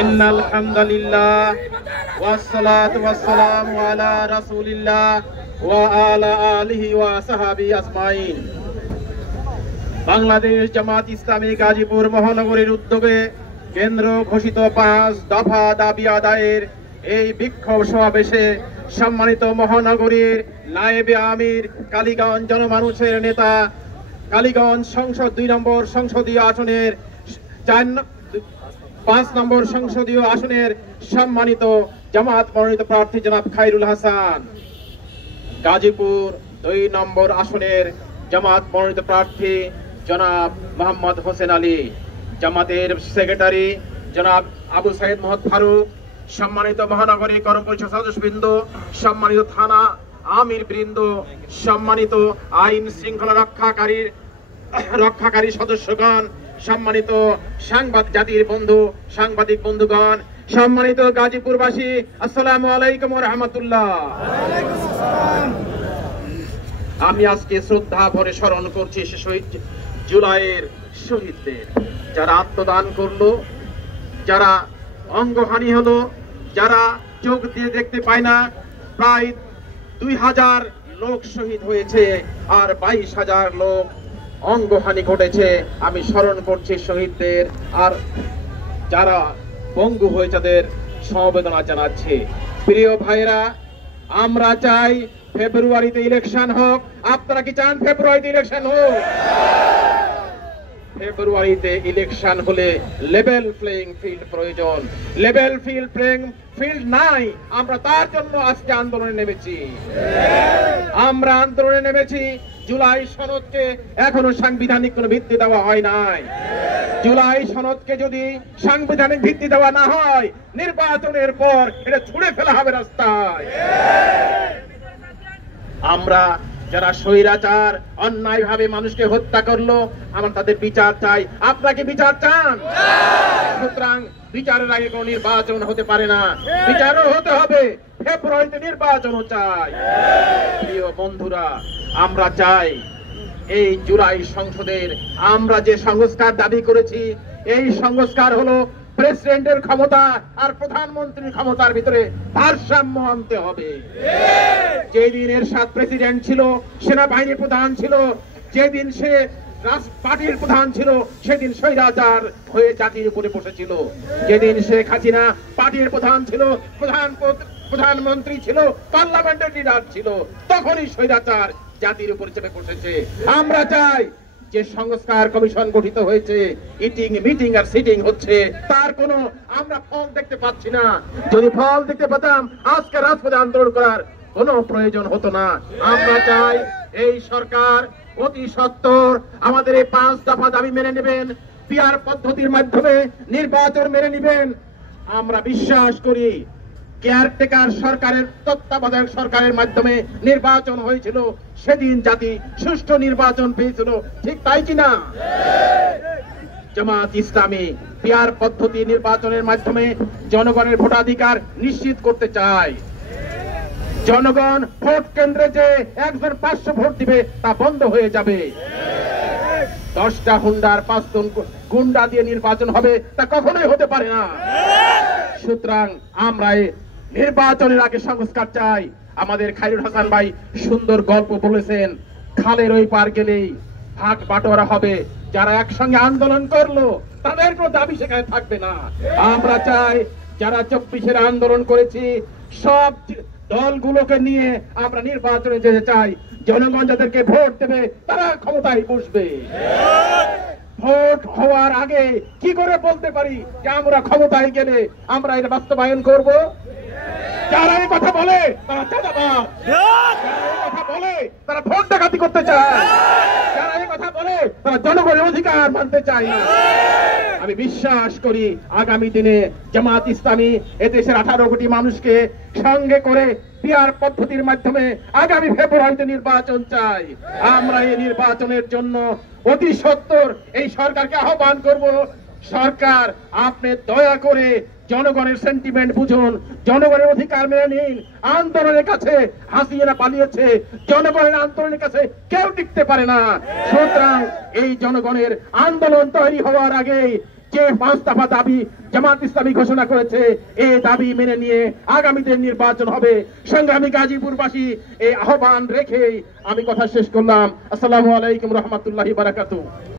ইন্নাল হামদুলিল্লাহ ওয়াসসালাতু ওয়াসসালামু আলা রাসূলিল্লাহ ওয়া আলা আলিহি ওয়া সাহবিহি আজমাইন। বাংলাদেশ জামাত ইসলামী গাজীপুর মহানগরীর উদ্যোগে কেন্দ্র ঘোষিত 5 দফা দাবি আদায়ের এই বিক্ষোভ সমাবেশে সম্মানিত মহানগরীর নায়েবে আমির, কালীগঞ্জ জনমানুষের নেতা, কালীগঞ্জ সংসদ 2 নম্বর সংসদীয় আসনের 5 নম্বর সংসদীয় আসনের সম্মানিত জামাত মনোনীত প্রার্থী জনাব খায়রুল হাসান, গাজীপুর 2 নম্বর আসনের জামাত মনোনীত প্রার্থী জনাব মোহাম্মদ হোসেন আলী, জামাতের সেক্রেটারি জনাব আবু সাইদ মোহাম্মদ ফারুক, সম্মানিত মহানগরী কর্ম পরিষদ সদস্যবৃন্দ, সম্মানিত থানা আমির বৃন্দ, সম্মানিত আইন শৃঙ্খলা রক্ষাকারী সদস্যগণ, সম্মানিত সাংবাদিক বন্ধুগণ, সম্মানিত গাজীপুরবাসী, আসসালামু আলাইকুম ওয়া রাহমাতুল্লাহ। আমি আজকে শ্রদ্ধা ভরে স্মরণ করছি জুলাইয়ের শহীদদের, যারা আত্মদান করলো, যারা অঙ্গহানি হলো, যারা চোখ দিয়ে দেখতে পায় না। প্রায় 2000 লোক শহীদ হয়েছে আর 22,000 লোক অঙ্গহানি ঘটেছে। আমি স্মরণ করছি শহীদদের, আর যারা পঙ্গু হয়েছে তাদের সমবেদনা জানাচ্ছি। প্রিয় ভাইরা, আমরা চাই ফেব্রুয়ারিতে ইলেকশন হোক। আপনারা কি চান ফেব্রুয়ারিতে ইলেকশন হোক? ফেব্রুয়ারিতে ইলেকশন হলে লেভেল প্লেইং ফিল্ড প্রয়োজন। লেভেল প্লেইং ফিল্ড নাই, আমরা তার জন্য আজকে আন্দোলনে নেমেছি। আমরা আন্দোলনে নেমেছি। জুলাই সনদকে এখনো সাংবিধানিক কোনো ভিত্তি দেওয়া হয় নাই। জুলাই সনদকে যদি সাংবিধানিক ভিত্তি দেওয়া না হয়, নির্বাচনের পর এটা ছুঁড়ে ফেলা হবে রাস্তায়। আমরা যারা স্বৈরাচার অন্যায়ভাবে মানুষকে হত্যা করলো, আমরা তাদের বিচার চাই। আপনারা কি বিচার চান? সুতরাং বিচারের আগে কোনো নির্বাচন হতে পারে না, বিচারও হতে হবে। ফেব্রুয়ারিতে নির্বাচনও চাই। প্রিয় বন্ধুরা, আমরা চাই এই জুলাই সংসদের আমরা যে সংস্কার দাবি করেছি, এই সংস্কার হলো প্রেসিডেন্টের ক্ষমতা আর প্রধানমন্ত্রীর ক্ষমতার ভিতরে ভারসাম্য আনতে হবে। যেদিন এরশাদ প্রেসিডেন্ট ছিল, সেনাবাহিনীর প্রধান ছিল, যেদিন সে পার্টির প্রধান ছিল, সেদিন স্বৈরাচার হয়ে জাতির উপরে বসেছিল। যেদিন শেখ হাসিনা পার্টির প্রধান ছিল, প্রধানমন্ত্রী ছিল, পার্লামেন্টের লিডার ছিল, তখনই স্বৈরাচার জাতির উপরে চেপে বসেছে। আমরা চাই যে সংস্কার কমিশন গঠিত হয়েছে, ইটিং মিটিং আর সিটিং হচ্ছে, তার কোনো আমরা ফল দেখতে পাচ্ছি না। যদি ফল দেখতে পেতাম আজকে রাজপথে আন্দোলন করার কোনো প্রয়োজন হতো না। আমরা চাই এই সরকার অতি সত্বর আমাদের এই 5 দফা দাবি মেনে নেবেন, পিআর পদ্ধতির মাধ্যমে নির্বাচন মেনে নেবেন। আমরা বিশ্বাস করি কেয়ারটেকার সরকারের, তত্ত্বাবধায়ক সরকারের মাধ্যমে নির্বাচন হয়েছিল, সেদিন জাতি সুষ্ঠু নির্বাচন পেয়েছিল। ঠিক তাই কিনা? জামাত ইসলামী পিআর পদ্ধতি নির্বাচনের মাধ্যমে জনগণের ভোটাধিকার নিশ্চিত করতে চায়। জনগণ ভোট কেন্দ্রে যে একজন 500 ভোট দিবে তা বন্ধ হয়ে যাবে। 10টা হুন্ডার 5 জন গুন্ডা দিয়ে নির্বাচন হবে, তা কখনোই হতে পারে না। সুতরাং আমরা নির্বাচনের আগে সংস্কার চাই। আমাদের খায়রুল হাসান ভাই সুন্দর গল্প বলেছেন, খালের ওই পার গেলেই ভাগ বাটোয়ারা হবে। যারা একসঙ্গে আন্দোলন করলো তাদের কোনো দাবি সেখানে থাকবে না। আমরা চাই যারা 24-এর আন্দোলন করেছি, সব দলগুলোকে নিয়ে আমরা নির্বাচনে যেতে চাই। জনগণ যাদেরকে ভোট দেবে তারা ক্ষমতায় বসবে। ভোট হওয়ার আগে কি করে বলতে পারি যে আমরা ক্ষমতায় গেলে আমরা এটা বাস্তবায়ন করব? যারা এই কথা বলে তারা চাঁদাবাজ, যারা এই কথা বলে তারা ভোট ডাকাতি করতে চায়, যারা এই কথা বলে তারা জনগণের অধিকার মানতে চায় না। আমি বিশ্বাস করি আগামী দিনে জামাত ইসলামী এদেশের 18 কোটি মানুষকে সঙ্গে করে পিআর পদ্ধতির মাধ্যমে আগামী ফেব্রুয়ারিতে নির্বাচন চাই। আমরা এই নির্বাচনের জন্য অতি সত্বর এই সরকারকে আহ্বান করব, সরকার আপনি দয়া করে জনগণের সেন্টিমেন্ট বুঝুন, জনগণের অধিকার মেনে নিন। আন্দোলনের কাছে হাসিনা পালিয়েছে, জনগণের আন্দোলনের কাছে কেউ টিকতে পারে না। সুতরাং এই জনগণের আন্দোলন তৈরি হওয়ার আগে যে 5 দফা দাবি জামাত ইসলামী ঘোষণা করেছে, এই দাবি মেনে নিয়ে আগামীতে নির্বাচন হবে। সংগ্রামী গাজীপুরবাসী এই আহ্বান রেখে আমি কথা শেষ করলাম। আসসালামু আলাইকুম রহমতুল্লাহি বারাকাতুহু।